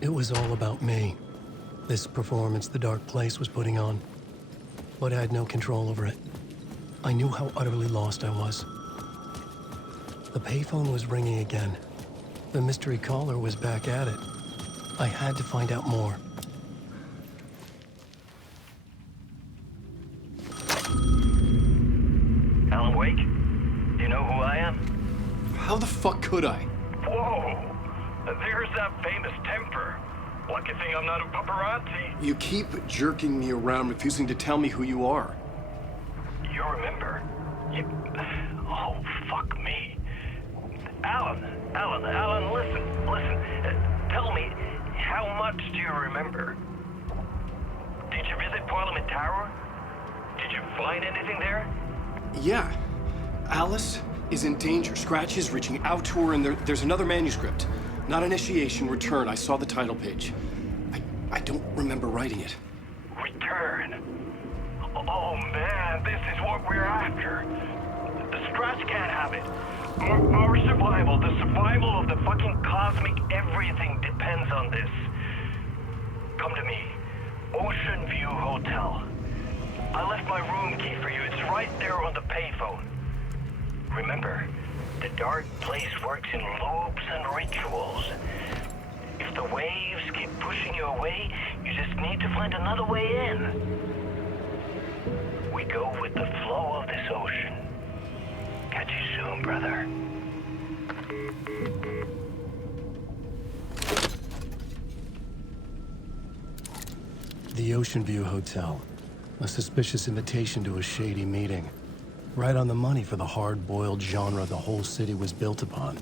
It was all about me. This performance the dark place was putting on. But I had no control over it. I knew how utterly lost I was. The payphone was ringing again. The mystery caller was back at it. I had to find out more. Alan Wake? Do you know who I am? How the fuck could I? Whoa! There's that famous temper. Lucky thing I'm not a paparazzi. You keep jerking me around, refusing to tell me who you are. You remember? Oh, fuck me. Alan, listen. Tell me, how much do you remember? Did you visit Parliament Tower? Did you find anything there? Yeah. Alice is in danger. Scratch is reaching out to her, and there's another manuscript. Not initiation, return. I saw the title page. I don't remember writing it. Return? Oh man, this is what we're after. The Scratch can't have it. Our survival, the survival of the fucking cosmic everything depends on this. Come to me. Oceanview Hotel. I left my room key for you. It's right there on the payphone. Remember, the dark place works in loops and rituals. If the waves keep pushing you away, you just need to find another way in. We go with the flow of this ocean. Catch you soon, brother. The Oceanview Hotel. A suspicious invitation to a shady meeting. Right on the money for the hard-boiled genre the whole city was built upon.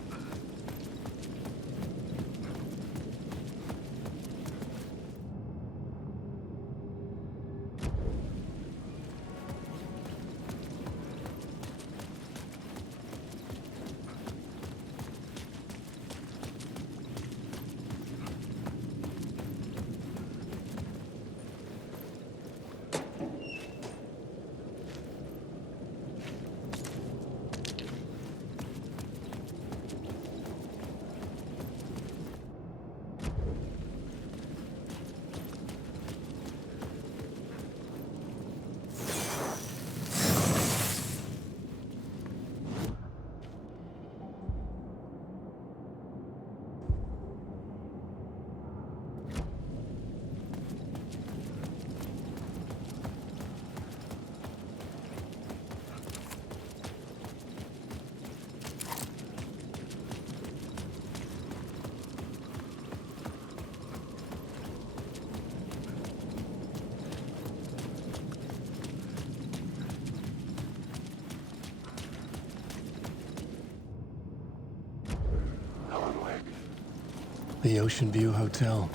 The Oceanview Hotel.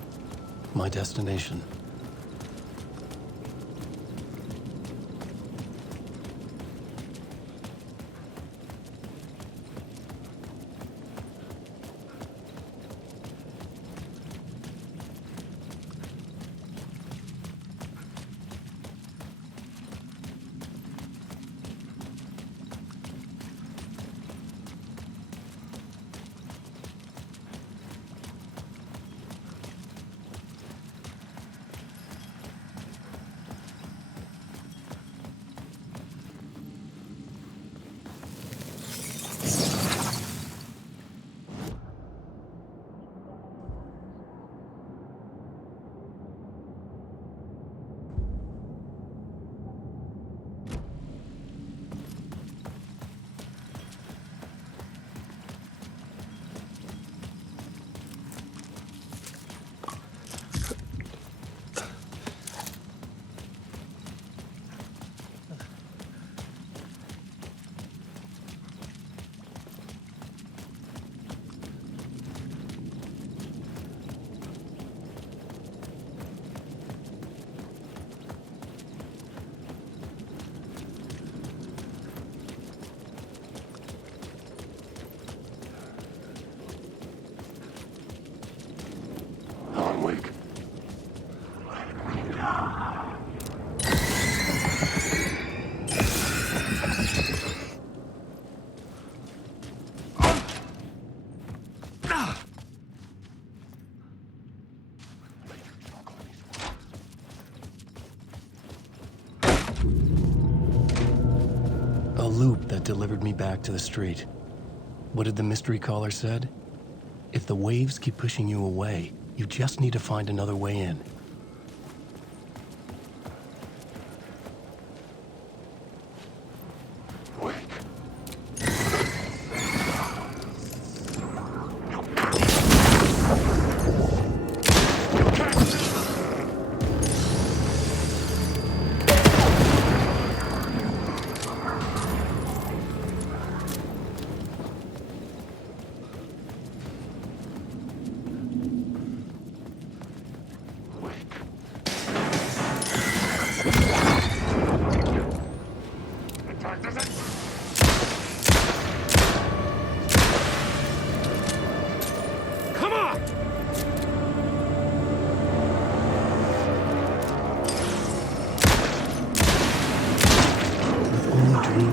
My destination. loop that delivered me back to the street. What did the mystery caller said? If the waves keep pushing you away, you just need to find another way in.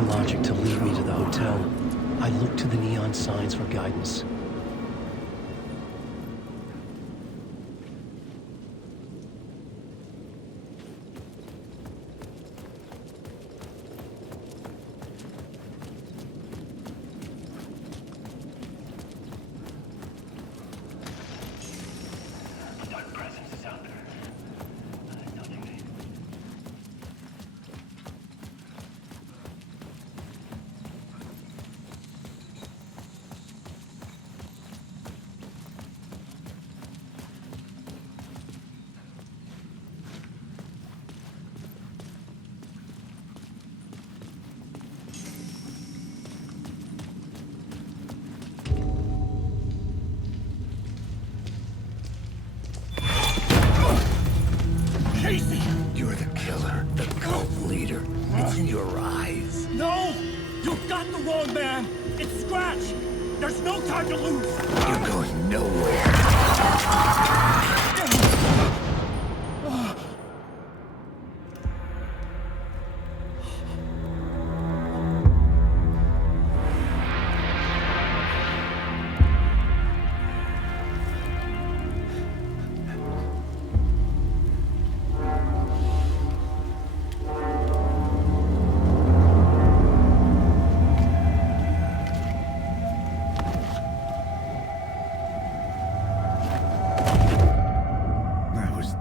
Logic to lead me to the hotel, I looked to the neon signs for guidance. You're the killer, the cult leader. It's in your eyes. No! You've got the wrong man! It's Scratch! There's no time to lose! You're going nowhere.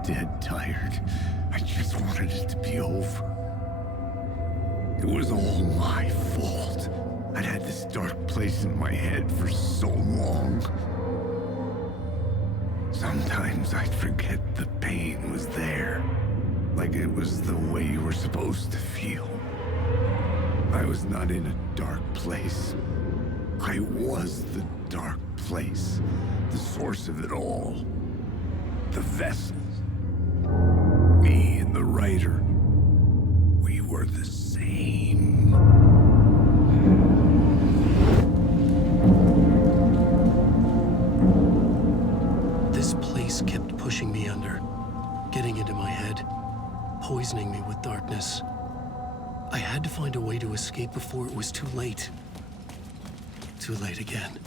Dead tired. I just wanted it to be over. It was all my fault. I'd had this dark place in my head for so long. Sometimes I'd forget the pain was there. Like it was the way you were supposed to feel. I was not in a dark place. I was the dark place. The source of it all. The vessel. Me and the writer, we were the same. This place kept pushing me under, getting into my head, poisoning me with darkness. I had to find a way to escape before it was too late. Too late again.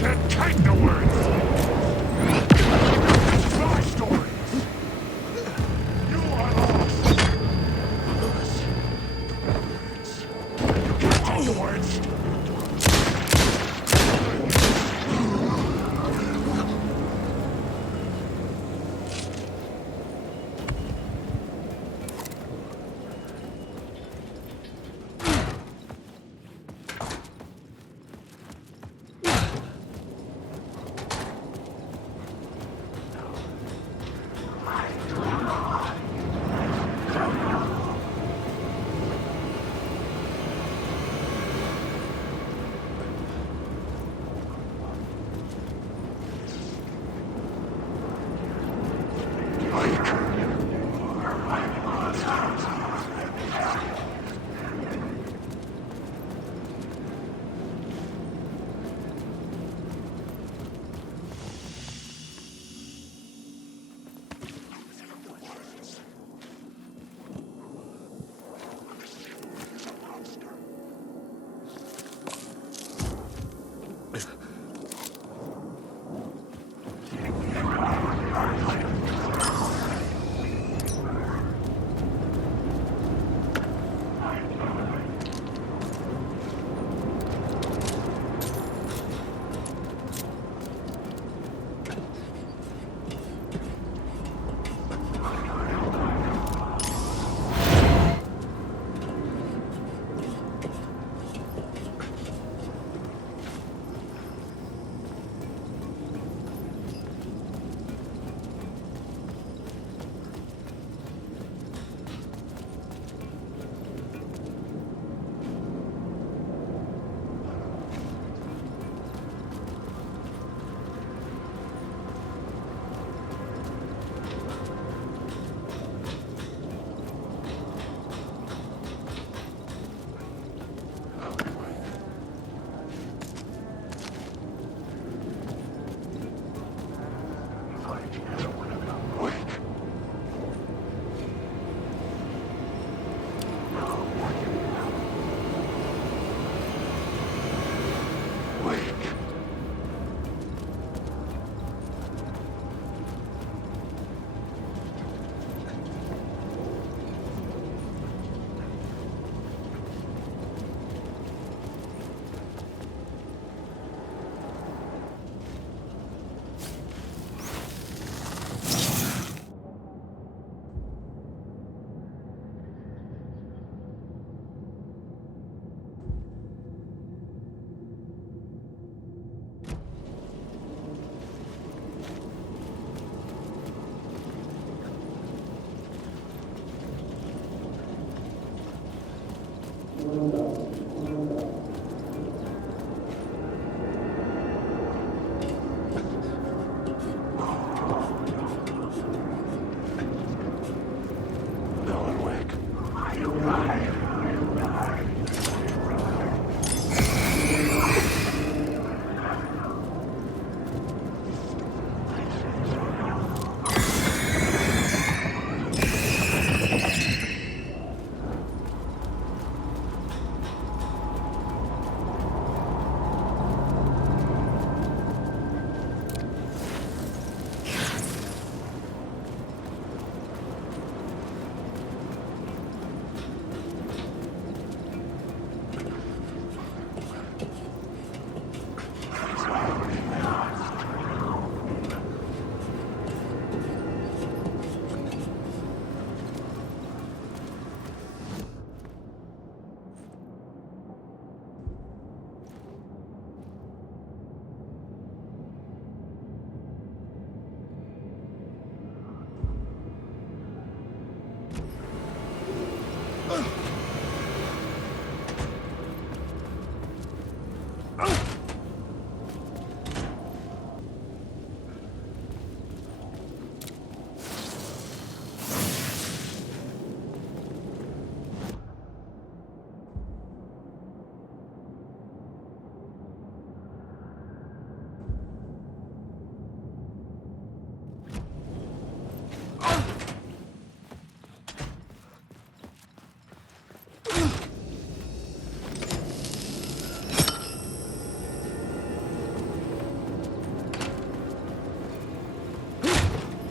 can't take the words! My story! You are lost! You can't take the words!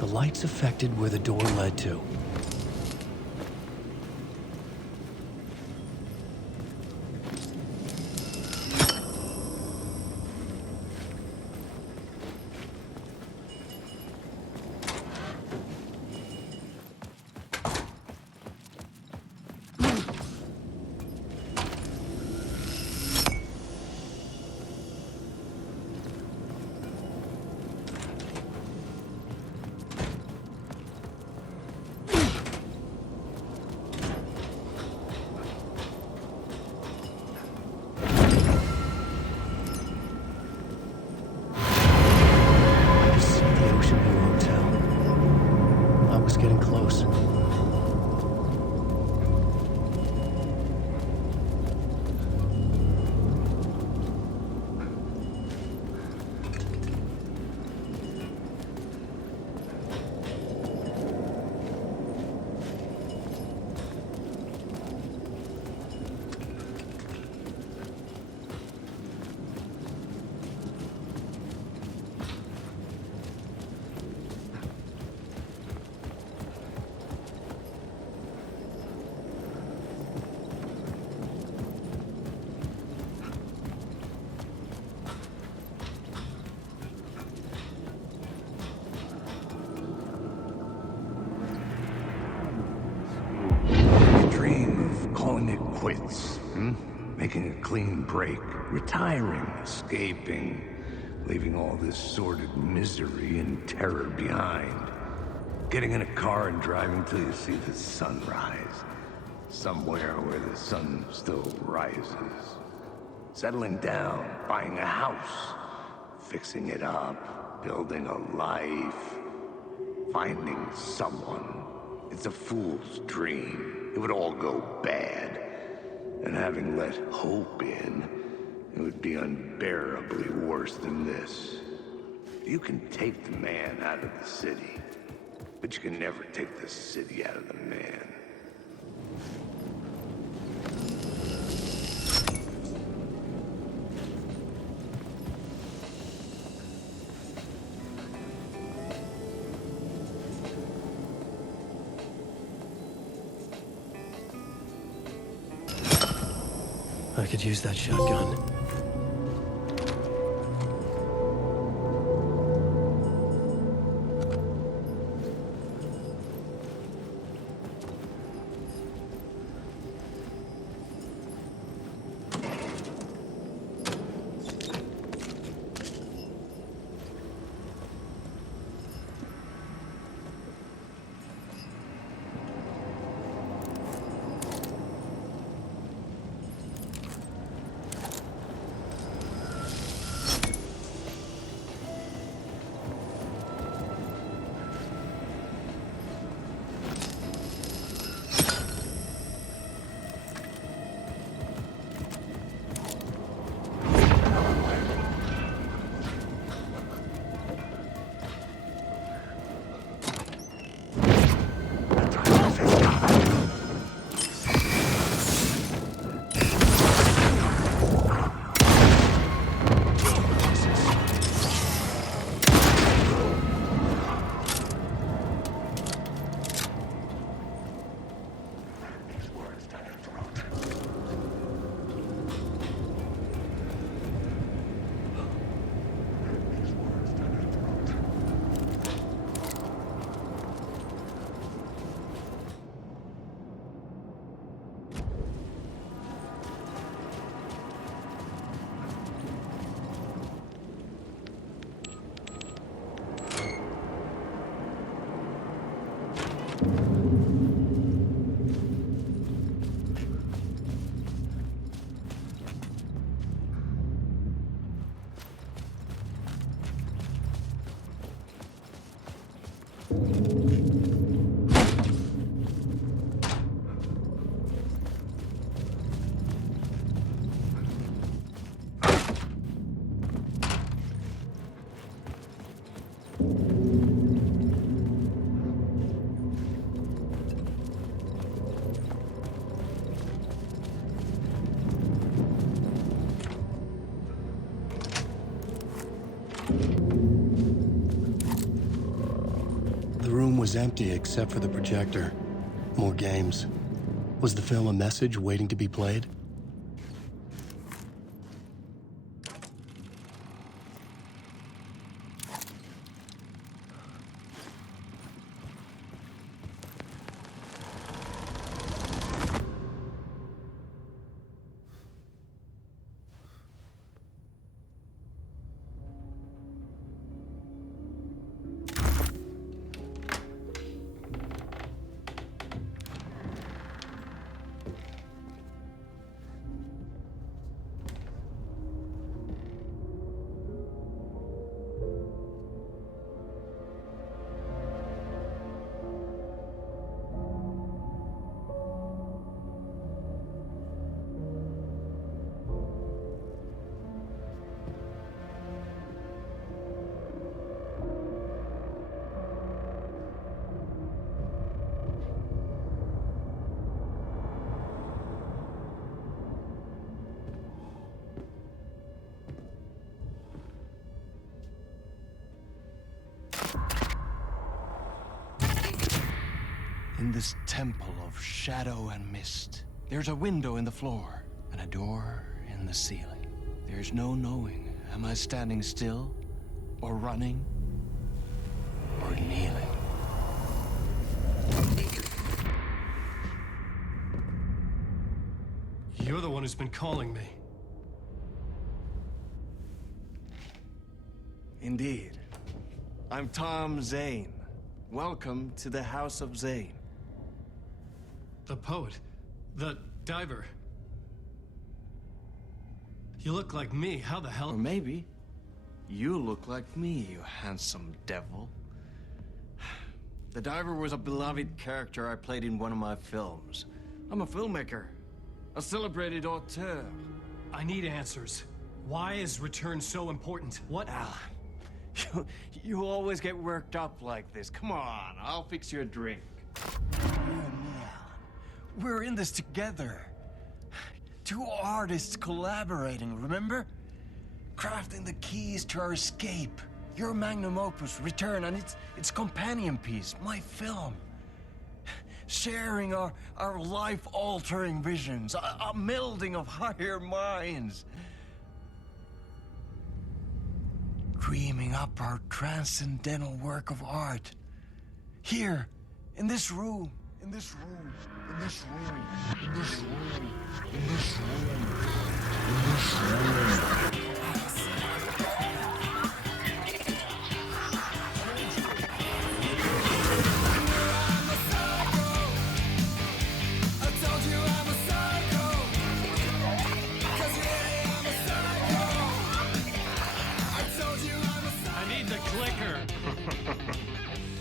lights affected where the door led to. I could see the Oceanview Hotel. I was getting close. Dream of calling it quits, making a clean break, retiring, escaping, leaving all this sordid misery and terror behind. Getting in a car and driving till you see the sun rise. Somewhere where the sun still rises. Settling down, buying a house, fixing it up, building a life, finding someone. It's a fool's dream. It would all go bad. And having let hope in, it would be unbearably worse than this. You can take the man out of the city, but you can never take the city out of the man. I could use that shotgun. was empty except for the projector. More games. Was the film a message waiting to be played? In this temple of shadow and mist, there's a window in the floor and a door in the ceiling. There's no knowing, am I standing still, or running, or kneeling? You're the one who's been calling me. Indeed. I'm Tom Zane. Welcome to the House of Zane. The poet. The diver. You look like me. How the hell? Or maybe you look like me, you handsome devil. The diver was a beloved character I played in one of my films. I'm a filmmaker, a celebrated auteur. I need answers. Why is Return so important? What? You always get worked up like this. Come on, I'll fix you a drink. We're in this together. Two artists collaborating, remember? Crafting the keys to our escape. Your magnum opus, Return, and its companion piece, my film. Sharing our life-altering visions, a melding of higher minds. Dreaming up our transcendental work of art. Here, in this room, in this room, in this room, in this room, in this room, in this room.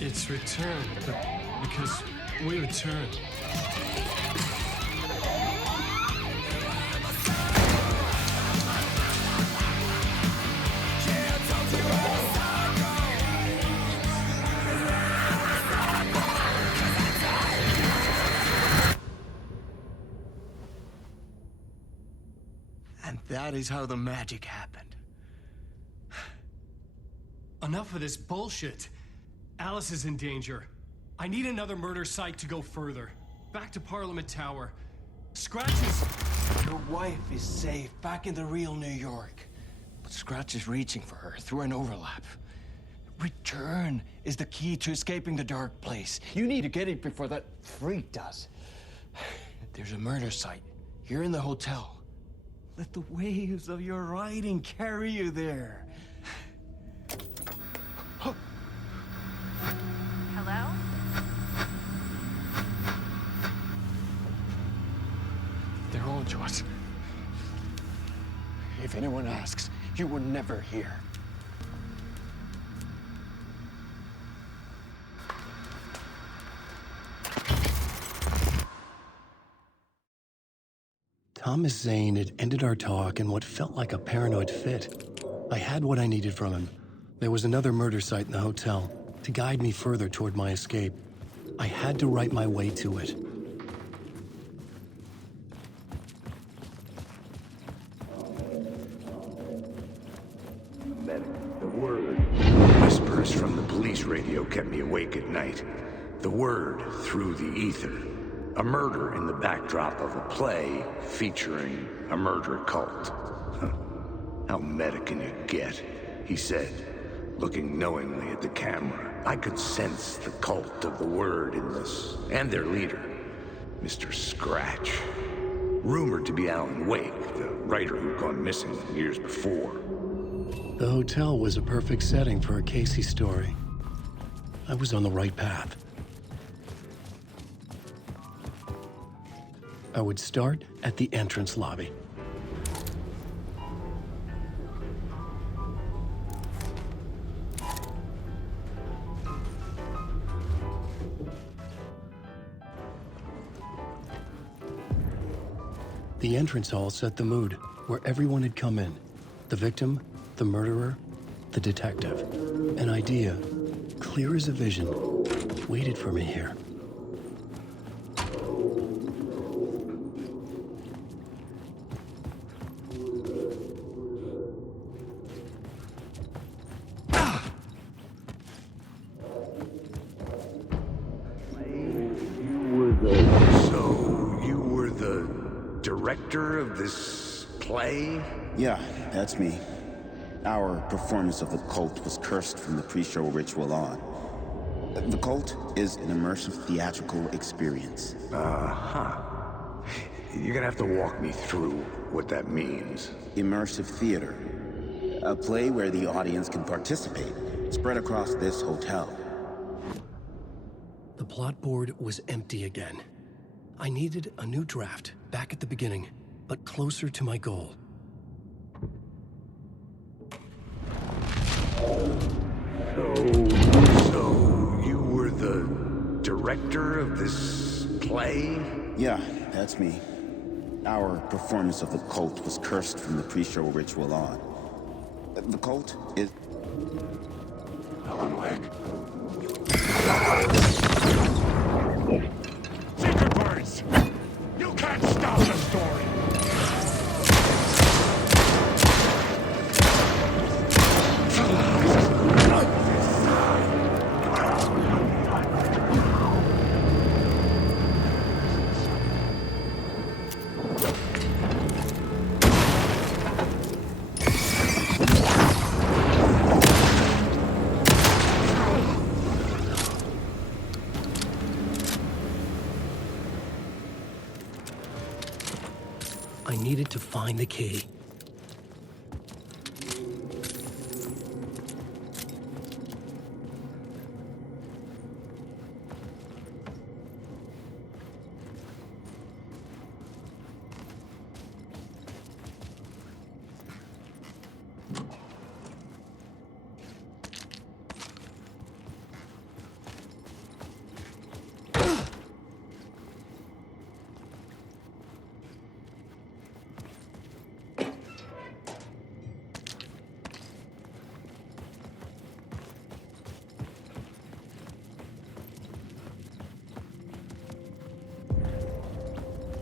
It's Return, because we return. And that is how the magic happened. Enough of this bullshit. Alice is in danger. I need another murder site to go further. Back to Parliament Tower. Scratches. Your wife is safe, back in the real New York. But Scratch is reaching for her through an overlap. Return is the key to escaping the dark place. You need to get it before that freak does. There's a murder site here in the hotel. Let the waves of your writing carry you there. Hello? They're all yours. If anyone asks, you were never here. Thomas Zane had ended our talk in what felt like a paranoid fit. I had what I needed from him. There was another murder site in the hotel to guide me further toward my escape. I had to write my way to it. The word. Whispers from the police radio kept me awake at night. The word through the ether. A murder in the backdrop of a play featuring a murder cult. Huh. How meta can you get? He said, looking knowingly at the camera. I could sense the cult of the word in this, and their leader, Mr. Scratch. Rumored to be Alan Wake, the writer who'd gone missing years before. The hotel was a perfect setting for a Casey story. I was on the right path. I would start at the entrance lobby. The entrance hall set the mood, where everyone had come in. The victim, the murderer, the detective. An idea, clear as a vision, waited for me here. Director of this play? Yeah, that's me. Our performance of the cult was cursed from the pre-show ritual on. The cult is an immersive theatrical experience. Uh-huh. You're gonna have to walk me through what that means. Immersive theater. A play where the audience can participate, spread across this hotel. The plot board was empty again. I needed a new draft, back at the beginning, but closer to my goal. So you were the director of this play? Yeah, that's me. Our performance of the cult was cursed from the pre-show ritual on. The cult is... Alan Wake. Secret birds! You can't stop the story! I needed to find the key.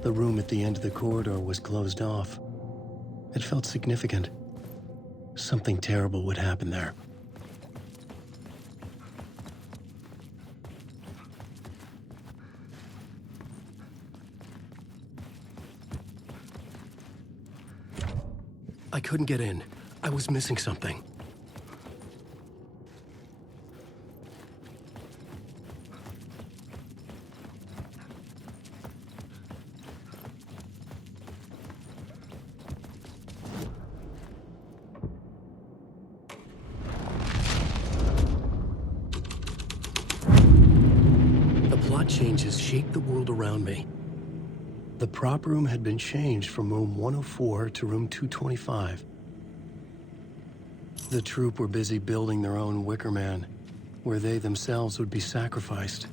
The room at the end of the corridor was closed off. It felt significant. Something terrible would happen there. I couldn't get in. I was missing something. Changes shaped the world around me. The prop room had been changed from room 104 to room 225. The troupe were busy building their own Wicker Man, where they themselves would be sacrificed.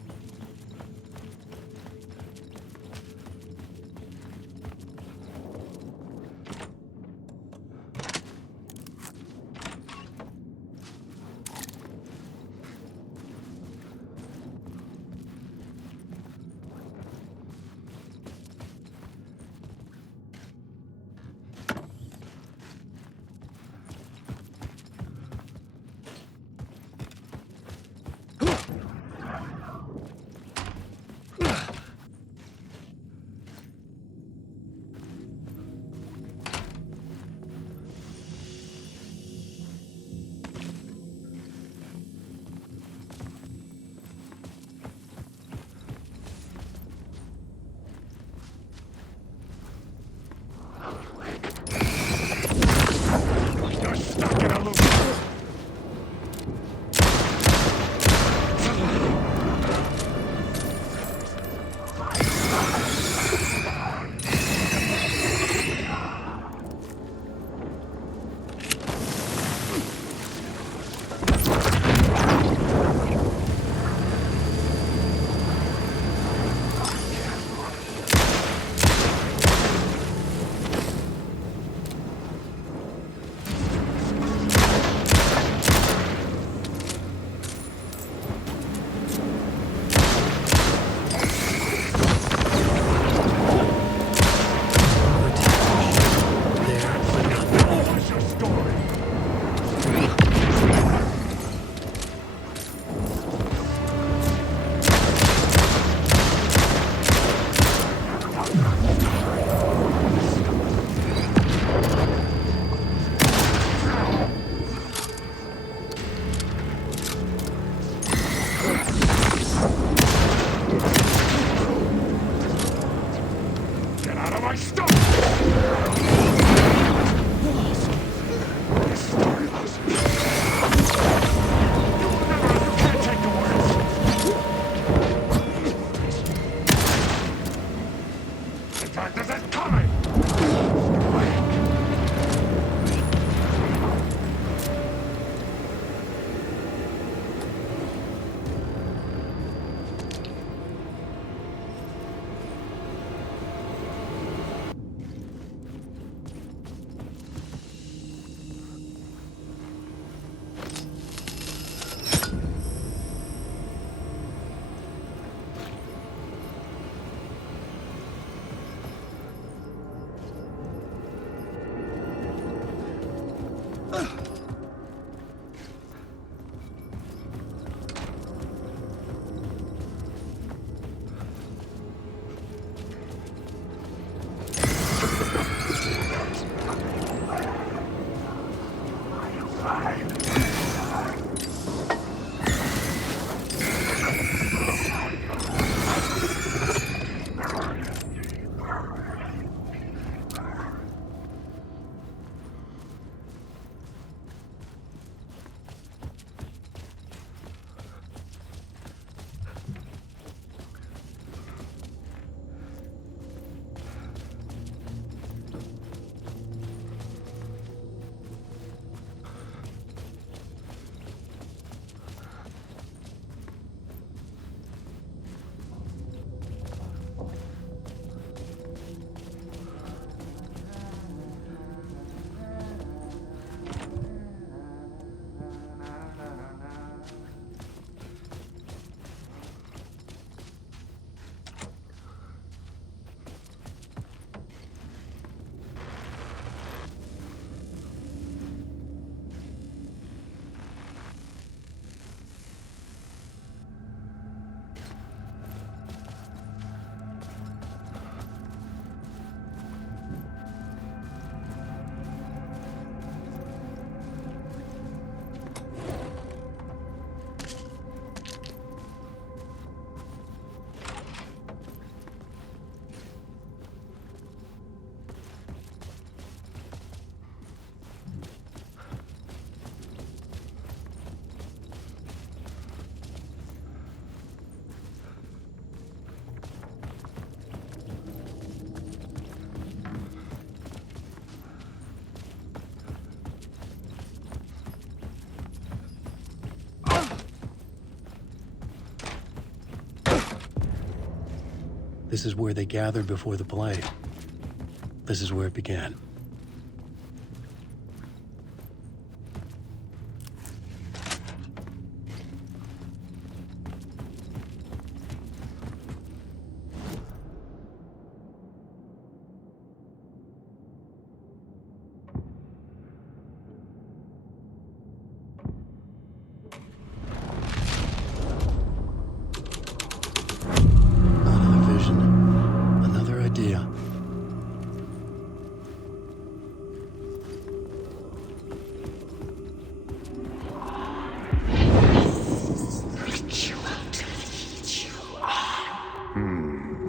This is where they gathered before the play. This is where it began. Another idea.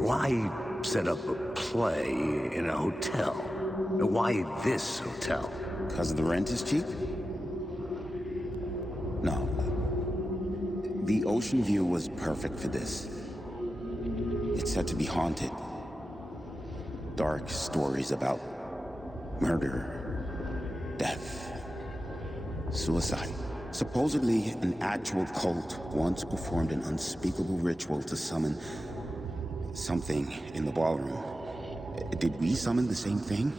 Why set up a play in a hotel? Why this hotel? Because the rent is cheap? No. The Oceanview was perfect for this. It's said to be haunted. Dark stories about murder, death, suicide. Supposedly, an actual cult once performed an unspeakable ritual to summon something in the ballroom. Did we summon the same thing?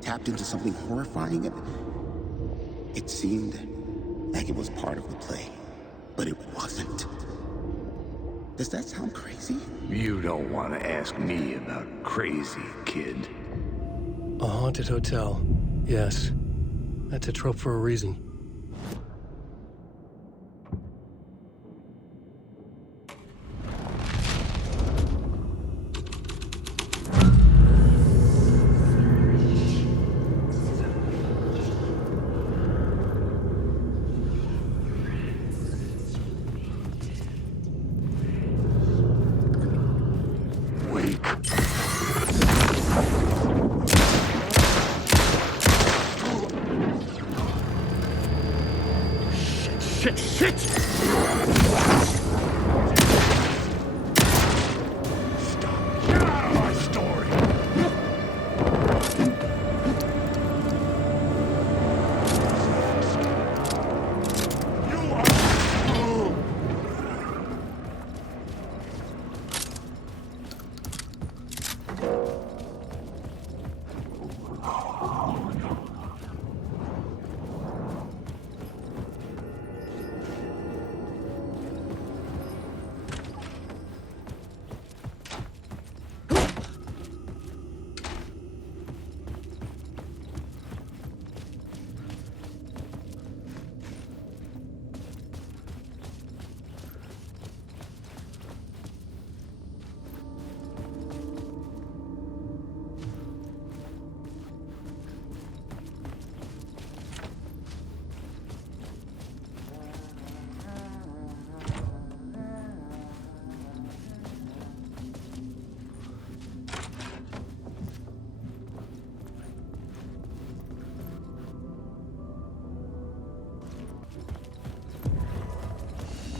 Tapped into something horrifying? It seemed like it was part of the play, but it wasn't. Does that sound crazy? You don't want to ask me about crazy, kid. A haunted hotel. Yes. That's a trope for a reason.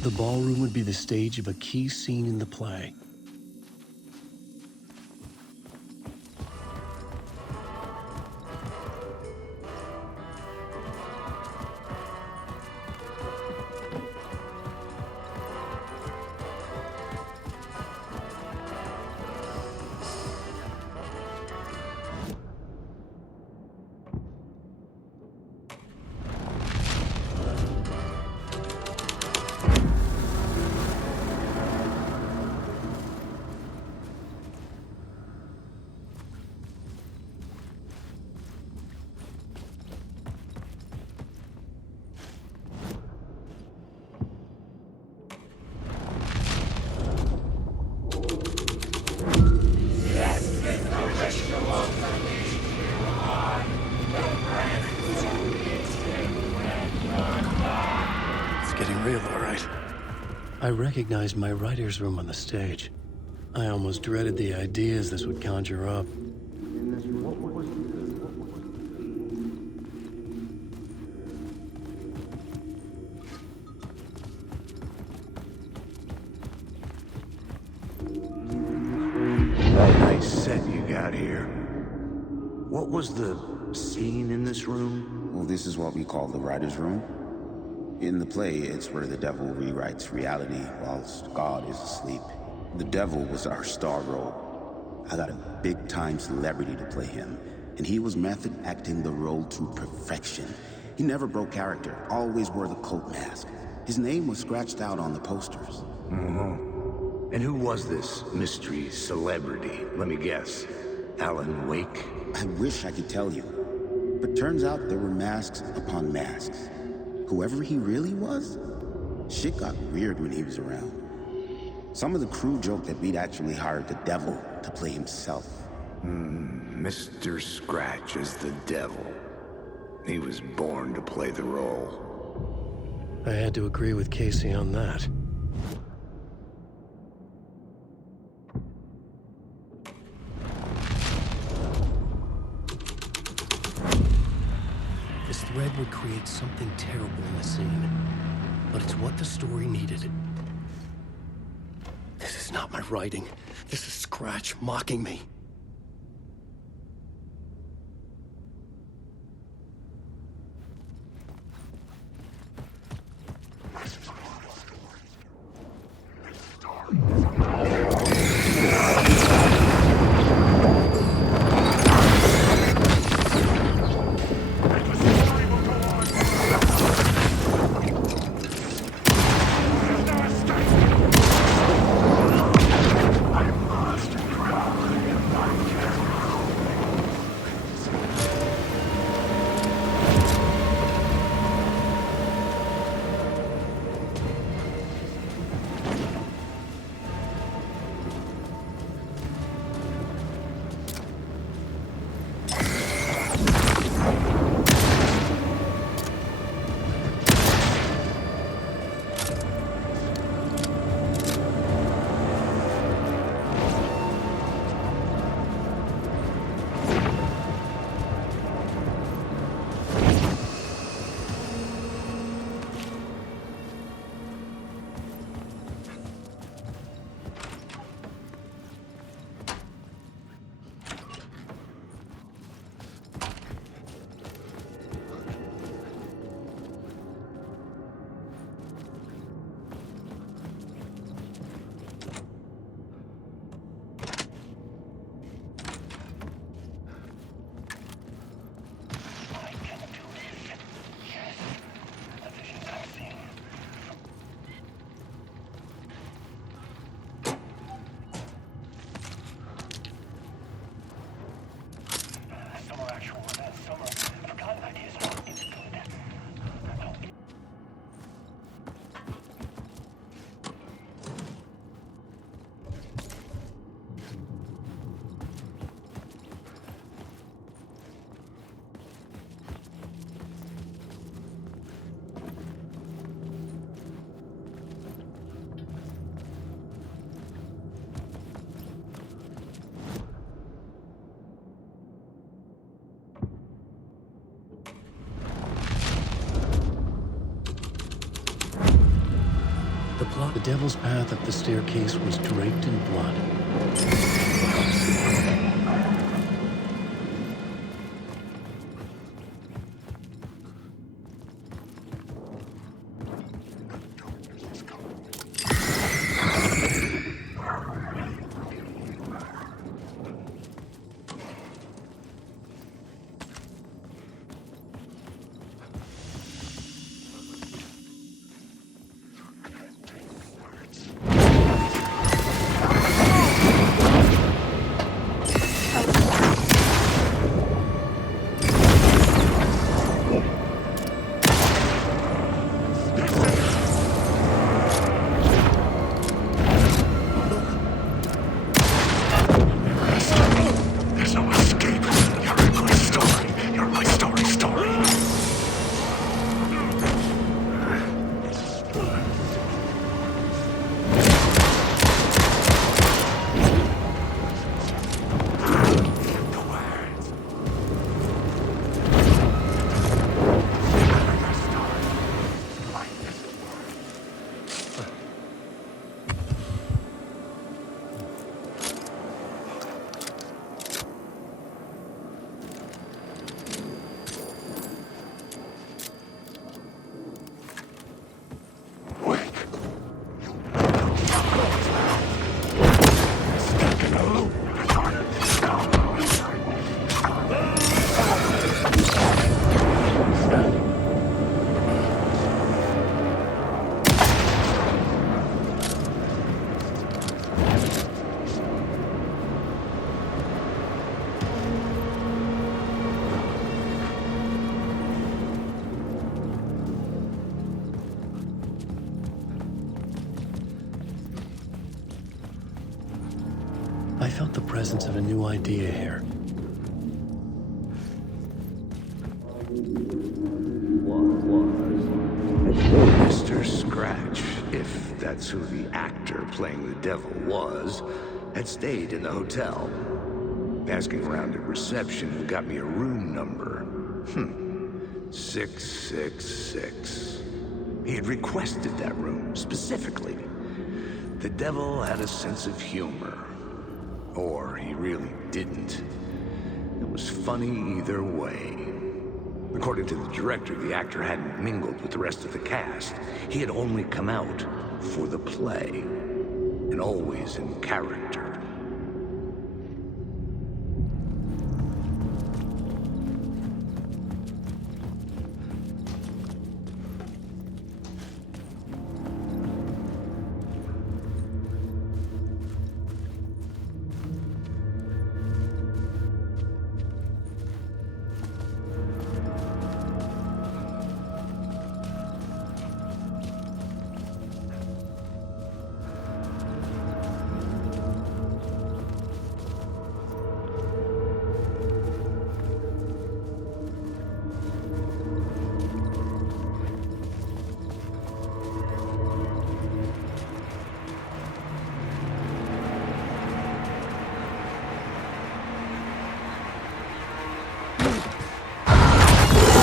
The ballroom would be the stage of a key scene in the play. I recognized my writer's room on the stage. I almost dreaded the ideas this would conjure up. Nice set you got here. What was the scene in this room? Well, this is what we call the writer's room. In the play, it's where the devil rewrites reality whilst God is asleep. The devil was our star role. I got a big-time celebrity to play him, and he was method acting the role to perfection. He never broke character, always wore the cult mask. His name was scratched out on the posters. And who was this mystery celebrity? Let me guess. Alan Wake? I wish I could tell you, but turns out there were masks upon masks. Whoever he really was, shit got weird when he was around. Some of the crew joked that we'd actually hired the devil to play himself. Mr. Scratch is the devil. He was born to play the role. I had to agree with Casey on that. This thread would create something terrible in the scene, but it's what the story needed. This is not my writing. This is Scratch mocking me. plot? The devil's path up the staircase was draped in blood. I felt the presence of a new idea here. Mr. Scratch, if that's who the actor playing the devil was, had stayed in the hotel. Asking around at reception got me a room number. 666. He had requested that room, specifically. The devil had a sense of humor. Or he really didn't. It was funny either way. According to the director, the actor hadn't mingled with the rest of the cast. He had only come out for the play, and always in character.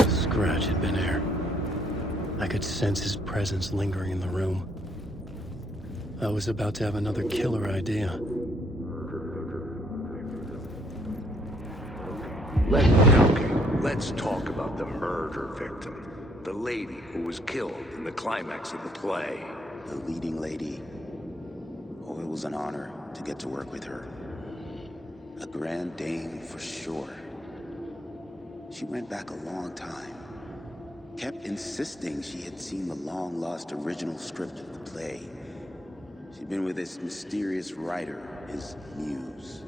Scratch had been here. I could sense his presence lingering in the room. I was about to have another killer idea. Let's talk about the murder victim. The lady who was killed in the climax of the play. The leading lady. Oh, it was an honor to get to work with her. A grand dame for sure. She went back a long time. Kept insisting she had seen the long-lost original script of the play. She'd been with this mysterious writer, his muse.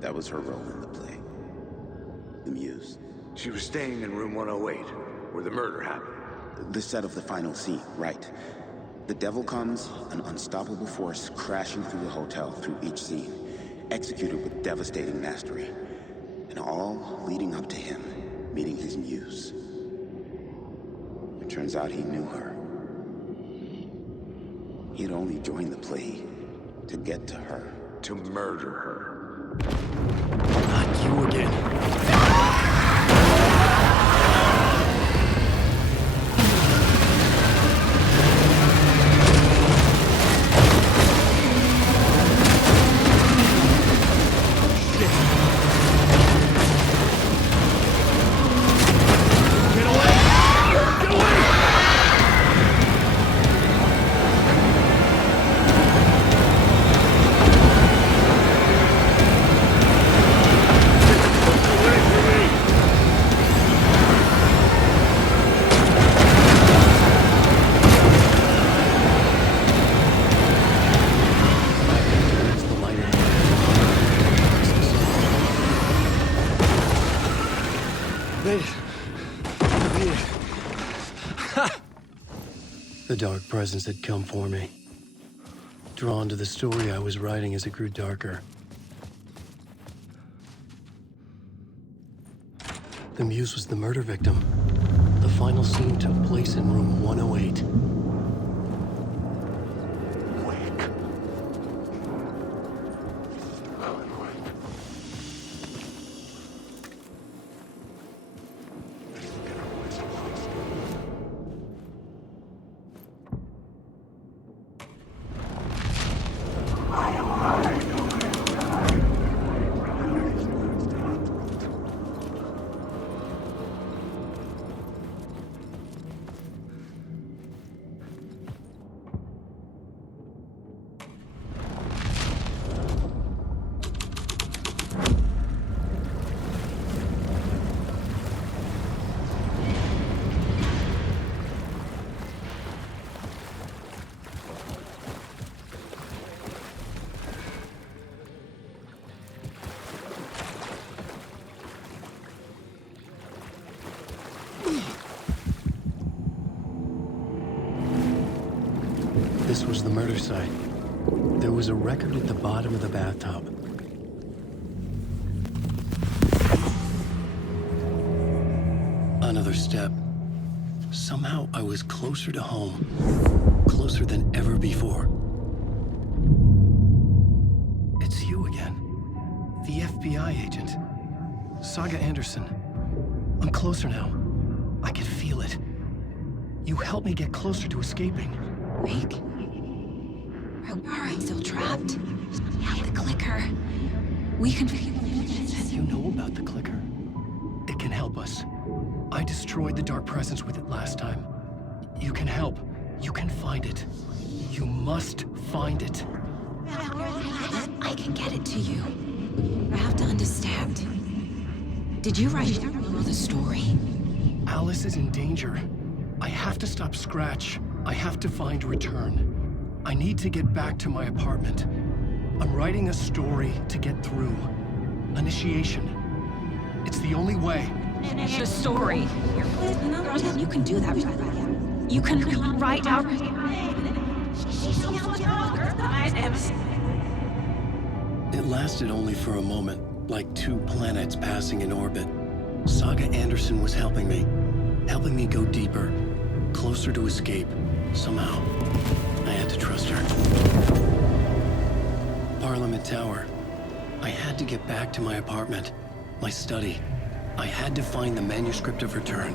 That was her role in the play. The muse. She was staying in room 108, where the murder happened. The set of the final scene, right. The devil comes, an unstoppable force crashing through the hotel through each scene, executed with devastating mastery. And all leading up to him meeting his muse. It turns out he knew her. He had only joined the play to get to her. To murder her. Not you again. The dark presence had come for me. Drawn to the story I was writing as it grew darker. The muse was the murder victim. The final scene took place in room 108. This was the murder site. There was a record at the bottom of the bathtub. Another step. Somehow I was closer to home. Closer than ever before. It's you again. The FBI agent. Saga Anderson. I'm closer now. I can feel it. You helped me get closer to escaping. Wake? Are I still trapped? I have the clicker. We can figure this. You know about the clicker. It can help us. I destroyed the dark presence with it last time. You can help. You can find it. You must find it. I can get it to you. I have to understand. Did you write the story? Alice is in danger. I have to stop Scratch. I have to find Return. I need to get back to my apartment. I'm writing a story to get through. Initiation. It's the only way. The story. You can do that. You can write out. It lasted only for a moment, like two planets passing in orbit. Saga Anderson was helping me go deeper, closer to escape. Somehow, I had to trust her. Parliament Tower. I had to get back to my apartment, my study. I had to find the manuscript of Return.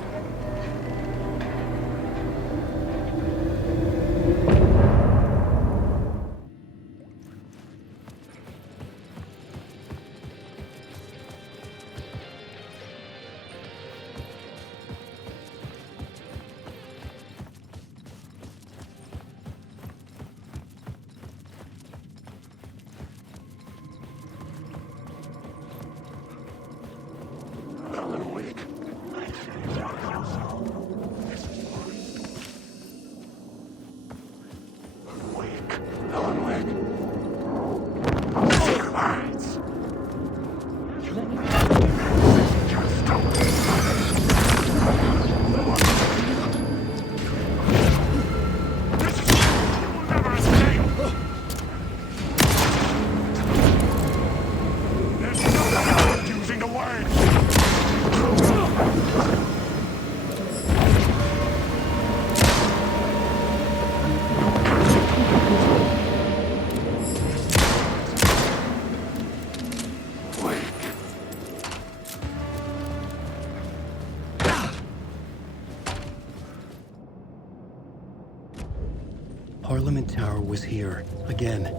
Parliament Tower was here, again.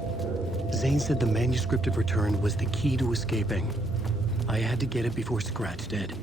Zane said the manuscript of Return was the key to escaping. I had to get it before Scratch did.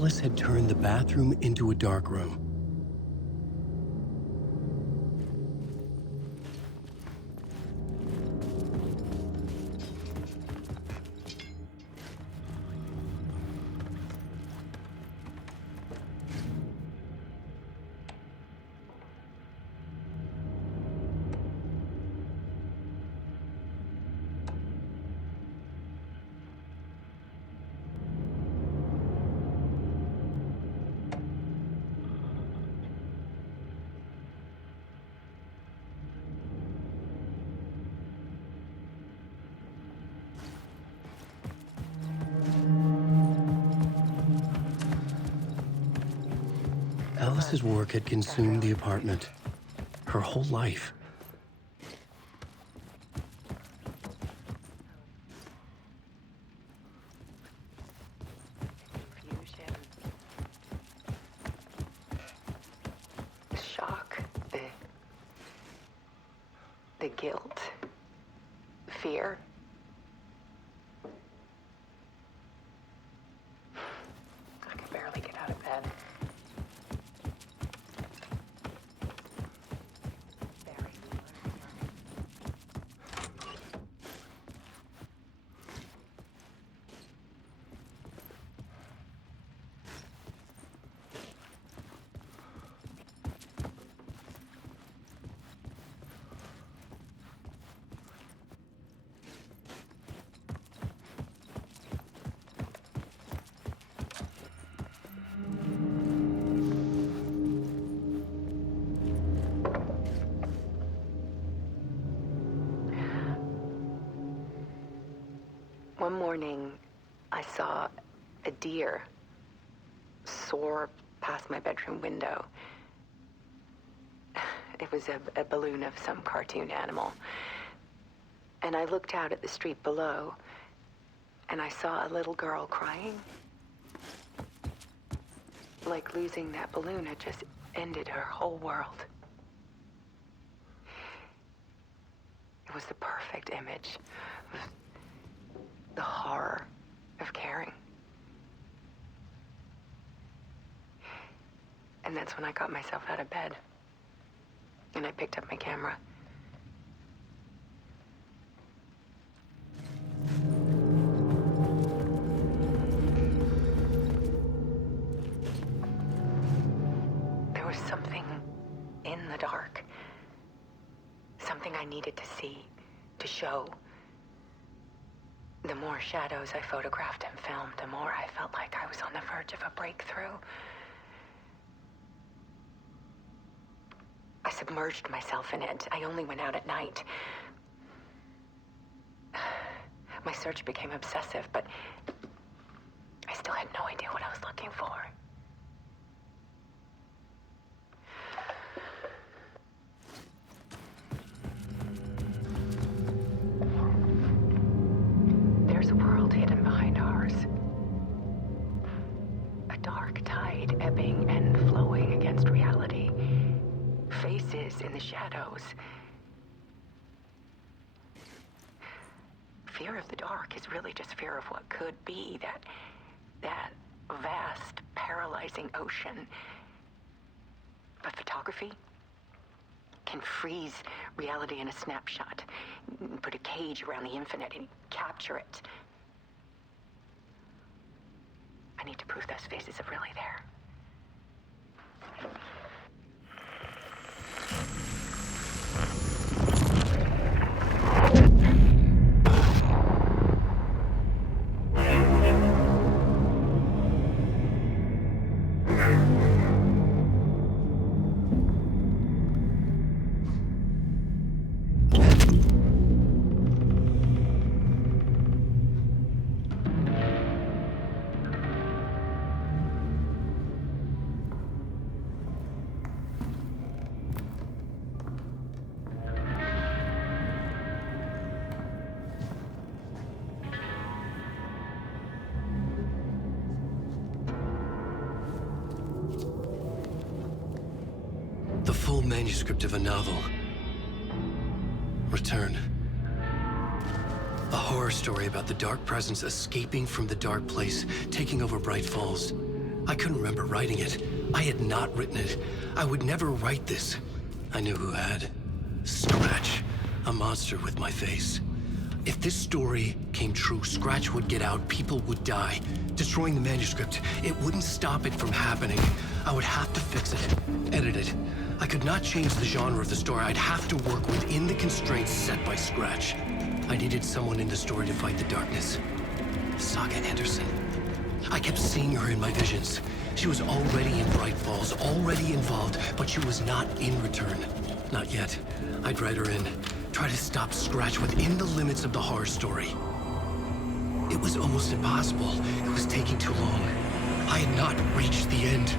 Alice had turned the bathroom into a dark room. Alice's work had consumed the apartment, her whole life. Confusion, shock, the guilt, fear. I could barely get out of bed. One morning, I saw a deer soar past my bedroom window. It was a balloon of some cartoon animal. And I looked out at the street below, and I saw a little girl crying. Like losing that balloon had just ended her whole world. It was the perfect image of the horror of caring. And that's when I got myself out of bed. And I picked up my camera. There was something in the dark. Something I needed to see, to show. The more shadows I photographed and filmed, the more I felt like I was on the verge of a breakthrough. I submerged myself in it. I only went out at night. My search became obsessive, but I still had no idea what I was looking for. There's a world hidden behind ours. A dark tide ebbing and flowing against reality. Faces in the shadows. Fear of the dark is really just fear of what could be, that vast, paralyzing ocean. But photography can freeze reality in a snapshot, put a cage around the infinite and capture it. I need to prove those faces are really there. The full manuscript of a novel. Return. A horror story about the dark presence escaping from the dark place, taking over Bright Falls. I couldn't remember writing it. I had not written it. I would never write this. I knew who had. Scratch. A monster with my face. If this story came true, Scratch would get out, people would die. Destroying the manuscript, it wouldn't stop it from happening. I would have to fix it, edit it. I could not change the genre of the story. I'd have to work within the constraints set by Scratch. I needed someone in the story to fight the darkness. Saga Anderson. I kept seeing her in my visions. She was already in Bright Falls, already involved, but she was not in Return. Not yet. I'd write her in. Try to stop Scratch within the limits of the horror story. It was almost impossible. It was taking too long. I had not reached the end.